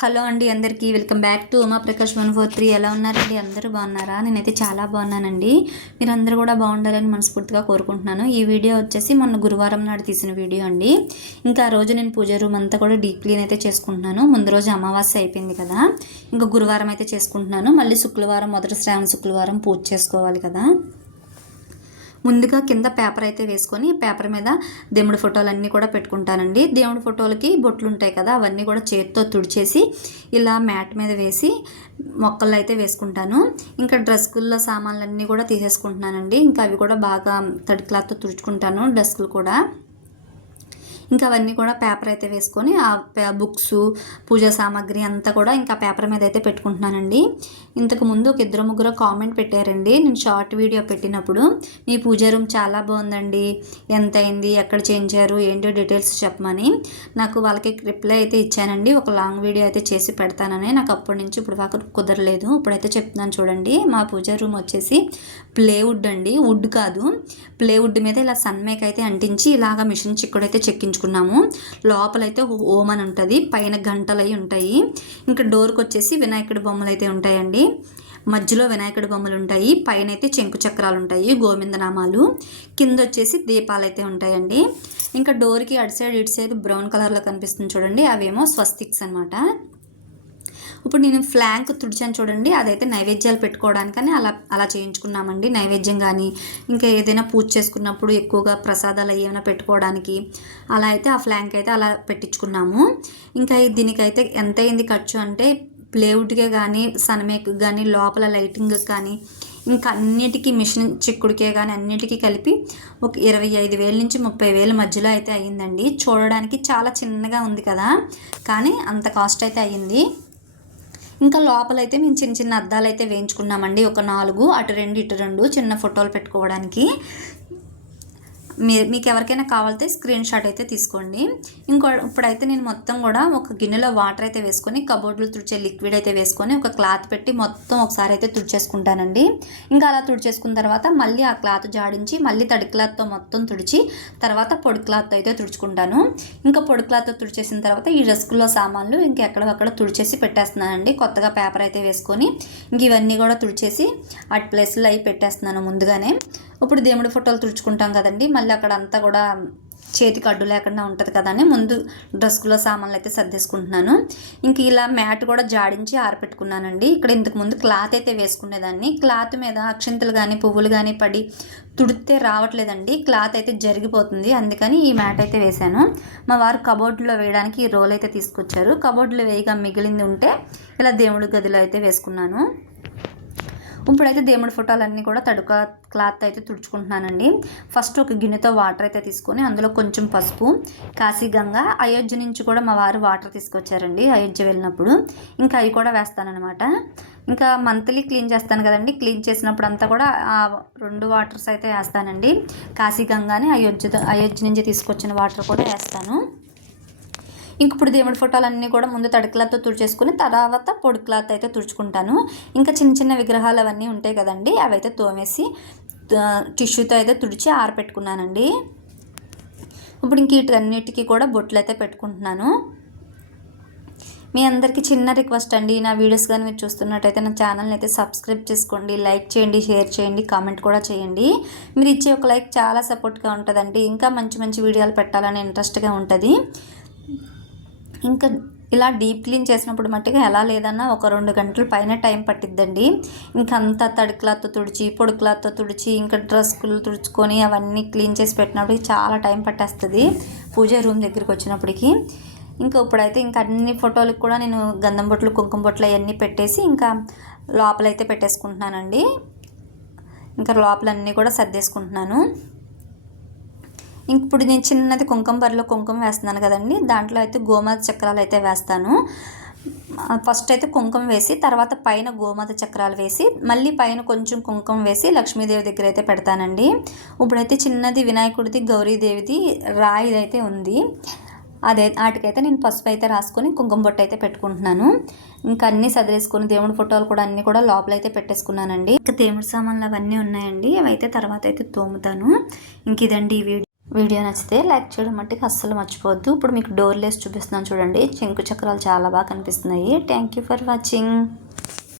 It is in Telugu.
హలో అండి, అందరికీ welcome back to Uma Prakash 143. ఎలా ఉన్నారండి? అందరూ బాగున్నారా? నేనైతే చాలా బాగున్నానండి. మీరందరూ కూడా బాగుండాలని మనస్ఫూర్తిగా కోరుకుంటున్నాను. ఈ వీడియో వచ్చేసి మొన్న గురువారం నాడు తీసిన వీడియో అండి. ఇంకా ఆ రోజు నేను పూజ రూమ్ అంతా కూడా డీప్ క్లీన్ అయితే చేసుకుంటున్నాను. ముందు రోజు అమావాస్య అయిపోయింది కదా, ఇంకా గురువారం అయితే చేసుకుంటున్నాను. మళ్ళీ శుక్రవారం, మొదటి శ్రావణ శుక్రవారం పూజ చేసుకోవాలి కదా. ముందుగా కింద పేపర్ అయితే వేసుకొని పేపర్ మీద దేవుడి ఫోటోలన్నీ కూడా పెట్టుకుంటానండి. దేవుడి ఫోటోలకి బొట్లు ఉంటాయి కదా, అవన్నీ కూడా చేతితో తుడిచేసి ఇలా మ్యాట్ మీద వేసి మొక్కలు అయితే వేసుకుంటాను. ఇంకా డ్రెస్కుల్లో సామాన్లన్నీ కూడా తీసేసుకుంటున్నానండి. ఇంకా అవి కూడా బాగా తడి క్లాత్తో తుడుచుకుంటాను డ్రెస్కులు కూడా. ఇంకా అవన్నీ కూడా పేపర్ అయితే వేసుకొని ఆ బుక్స్, పూజా సామాగ్రి అంతా కూడా ఇంకా పేపర్ మీద అయితే పెట్టుకుంటున్నానండి. ఇంతకుముందు ఒక ఇద్దరు ముగ్గురు కామెంట్ పెట్టారండి నేను షార్ట్ వీడియో పెట్టినప్పుడు, మీ పూజా రూమ్ చాలా బాగుందండి, ఎంత అయింది, ఎక్కడ చేయించారు, ఏంటో డీటెయిల్స్ చెప్పమని. నాకు వాళ్ళకి రిప్లై అయితే ఇచ్చానండి. ఒక లాంగ్ వీడియో అయితే చేసి పెడతానని. నాకు అప్పటి నుంచి ఇప్పుడు దాకా కుదరలేదు. ఇప్పుడైతే చెప్తున్నాను చూడండి. మా పూజా రూమ్ వచ్చేసి ప్లేవుడ్ అండి, వుడ్ కాదు. ప్లేవుడ్ మీద ఇలా సన్మేక్ అయితే అంటించి ఇలాగ మిషన్ చిక్కుడైతే చెక్కించుకున్నాము. లోపలైతే ఓం అని ఉంటుంది, పైన గంటలు అయి ఉంటాయి. ఇంకా డోర్కి వచ్చేసి వినాయకుడి బొమ్మలు అయితే ఉంటాయండి. మధ్యలో వినాయకుడి బొమ్మలు ఉంటాయి, పైన అయితే శంకు చక్రాలు ఉంటాయి, గోవిందనామాలు, కింద వచ్చేసి దీపాలు అయితే ఉంటాయండి. ఇంకా డోర్కి అటు సైడ్ ఇటు సైడ్ బ్రౌన్ కలర్లో కనిపిస్తుంది చూడండి, అవేమో స్వస్తిక్స్ అనమాట. ఇప్పుడు నేను ఫ్లాంక్ తుడిచాను చూడండి, అదైతే నైవేద్యాలు పెట్టుకోవడానికని అలా చేయించుకున్నామండి. నైవేద్యం కానీ ఇంకా ఏదైనా పూజ చేసుకున్నప్పుడు ఎక్కువగా ప్రసాదాలు ఏమైనా పెట్టుకోవడానికి అలా అయితే ఆ ఫ్లాంక్ అయితే అలా పెట్టించుకున్నాము. ఇంకా దీనికైతే ఎంత అయింది ఖర్చు అంటే, ప్లేవుడ్కే కానీ సన్మేక్ కానీ లోపల లైటింగ్ కానీ ఇంకా అన్నిటికీ మిషన్ చిక్కుడికే కానీ అన్నిటికీ కలిపి ఒక 25,000 నుంచి 30,000 మధ్యలో అయితే అయ్యిందండి. చూడడానికి చాలా చిన్నగా ఉంది కదా, కానీ అంత కాస్ట్ అయితే అయ్యింది. ఇంకా లోపలైతే మేము చిన్న చిన్న అద్దాలు అయితే వేయించుకున్నామండి. ఒక 4, అటు 2 ఇటు 2 చిన్న ఫోటోలు పెట్టుకోవడానికి. మీకు ఎవరికైనా కావాలితే స్క్రీన్ షాట్ అయితే తీసుకోండి. ఇప్పుడైతే నేను మొత్తం కూడా ఒక గిన్నెలో వాటర్ అయితే వేసుకొని, కబోర్డ్లు తుడిచే లిక్విడ్ అయితే వేసుకొని ఒక క్లాత్ పెట్టి మొత్తం ఒకసారి అయితే తుడిచేసుకుంటానండి. ఇంకా అలా తుడిచేసుకున్న తర్వాత మళ్ళీ ఆ క్లాత్ జాడించి మళ్ళీ తడి క్లాత్తో మొత్తం తుడిచి తర్వాత పొడి క్లాత్ అయితే తుడుచుకుంటాను. ఇంకా పొడి క్లాత్తో తుడిచేసిన తర్వాత ఈ డ్రెస్కుల్లో సామాన్లు ఇంకెక్కడక్కడ తుడిచేసి పెట్టేస్తున్నానండి. కొత్తగా పేపర్ అయితే వేసుకొని ఇంక ఇవన్నీ కూడా తుడిచేసి అటు ప్లేస్లో అవి పెట్టేస్తున్నాను ముందుగానే. ఇప్పుడు దేవుడి ఫోటోలు తుడుచుకుంటాం కదండి, మళ్ళీ అక్కడ అంతా కూడా చేతికి అడ్డు లేకుండా ఉంటుంది కదా అని ముందు డ్రెస్కులో సామాన్లు అయితే సర్దేసుకుంటున్నాను. ఇంక ఇలా మ్యాట్ కూడా జాడించి ఆరపెట్టుకున్నానండి. ఇక్కడ ఇంతకుముందు క్లాత్ అయితే వేసుకునేదాన్ని. క్లాత్ మీద అక్షింతలు కానీ పువ్వులు కానీ పడి తుడితే రావట్లేదండి, క్లాత్ అయితే జరిగిపోతుంది. అందుకని ఈ మ్యాట్ అయితే వేశాను. మా వారు కబోర్డ్లో వేయడానికి ఈ రోల్ అయితే తీసుకొచ్చారు. కబోర్డ్లో వేయగా మిగిలింది ఉంటే ఇలా దేవుడి గదిలో అయితే వేసుకున్నాను. ఇప్పుడైతే దేవుడి ఫోటోలన్నీ కూడా తడుక క్లాత్ అయితే తుడుచుకుంటున్నానండి. ఫస్ట్ ఒక గిన్నెతో వాటర్ అయితే తీసుకొని అందులో కొంచెం పసుపు, కాశీగంగా, అయోధ్య నుంచి కూడా మా వారు వాటర్ తీసుకొచ్చారండి అయోధ్య వెళ్ళినప్పుడు. ఇంకా అవి కూడా వేస్తానన్నమాట. ఇంకా మంత్లీ క్లీన్ చేస్తాను కదండి, క్లీన్ చేసినప్పుడు అంతా కూడా ఆ 2 వాటర్స్ అయితే వేస్తానండి. కాశీగంగాని అయోధ్య నుంచి తీసుకొచ్చిన వాటర్ కూడా వేస్తాను. ఇంక ఇప్పుడు దేవుడి ఫోటోలన్నీ కూడా ముందు తడి క్లాత్తో తుడిచేసుకుని తర్వాత పొడి క్లాత్ అయితే తుడుచుకుంటాను. ఇంకా చిన్న చిన్న విగ్రహాలు అవన్నీ ఉంటాయి కదండి, అవి అయితే తోమేసి టిష్యూతో అయితే తుడిచి ఆరపెట్టుకున్నానండి. ఇప్పుడు ఇంక వీటన్నిటికీ కూడా బొట్లు అయితే పెట్టుకుంటున్నాను. మీ అందరికీ చిన్న రిక్వెస్ట్ అండి, నా వీడియోస్ కానీ మీరు చూస్తున్నట్టయితే నా ఛానల్ని అయితే సబ్స్క్రైబ్ చేసుకోండి, లైక్ చేయండి, షేర్ చేయండి, కామెంట్ కూడా చేయండి. మీరు ఇచ్చే ఒక లైక్ చాలా సపోర్ట్గా ఉంటుందండి. ఇంకా మంచి మంచి వీడియోలు పెట్టాలని ఇంట్రెస్ట్గా ఉంటుంది. ఇంకా ఇలా డీప్ క్లీన్ చేసినప్పుడు మట్టుగా ఎలా లేదన్నా ఒక 2 గంటల పైన టైం పట్టిద్దండి. ఇంకంతా తడి క్లాత్తో తుడిచి పొడి క్లాత్తో తుడిచి ఇంకా డ్రెస్కులు తుడుచుకొని అవన్నీ క్లీన్ చేసి పెట్టినప్పటికి చాలా టైం పట్టేస్తుంది పూజ రూమ్ దగ్గరికి వచ్చినప్పటికి. ఇంకా ఇప్పుడైతే ఇంకా అన్ని ఫోటోలకు కూడా నేను గంధం బొట్లు, కుంకుమ బొట్లు అవన్నీ పెట్టేసి ఇంకా లోపలైతే పెట్టేసుకుంటున్నానండి. ఇంకా లోపలన్నీ కూడా సర్దేసుకుంటున్నాను. ఇప్పుడు నేను చిన్నది కుంకుమ బరిలో కుంకుమ వేస్తున్నాను కదండి, దాంట్లో అయితే గోమాత చక్రాలు అయితే వేస్తాను. ఫస్ట్ అయితే కుంకుమ వేసి తర్వాత పైన గోమాత చక్రాలు వేసి మళ్ళీ పైన కొంచెం కుంకుమ వేసి లక్ష్మీదేవి దగ్గర అయితే పెడతానండి. ఇప్పుడైతే చిన్నది వినాయకుడిది, గౌరీదేవిది రాయిది అయితే ఉంది. వాటికైతే నేను పసుపు అయితే రాసుకొని కుంకుమ బొట్టు అయితే పెట్టుకుంటున్నాను. ఇంకా అన్నీ సదిరేసుకొని దేవుడి ఫోటోలు కూడా అన్నీ కూడా లోపలైతే పెట్టేసుకున్నానండి. ఇంకా దేవుడి సామాన్లు అవన్నీ ఉన్నాయండి, అవైతే తర్వాత అయితే తోముతాను. ఇంక ఇదండి ఈ వీడియో. వీడియో నచ్చితే లైక్ చేయడం మట్టుకు అస్సలు మర్చిపోవద్దు. ఇప్పుడు మీకు డోర్ లేస్ చూపిస్తున్నాను చూడండి. శంకు చక్రాలు చాలా బాగా కనిపిస్తున్నాయి. Thank you for watching.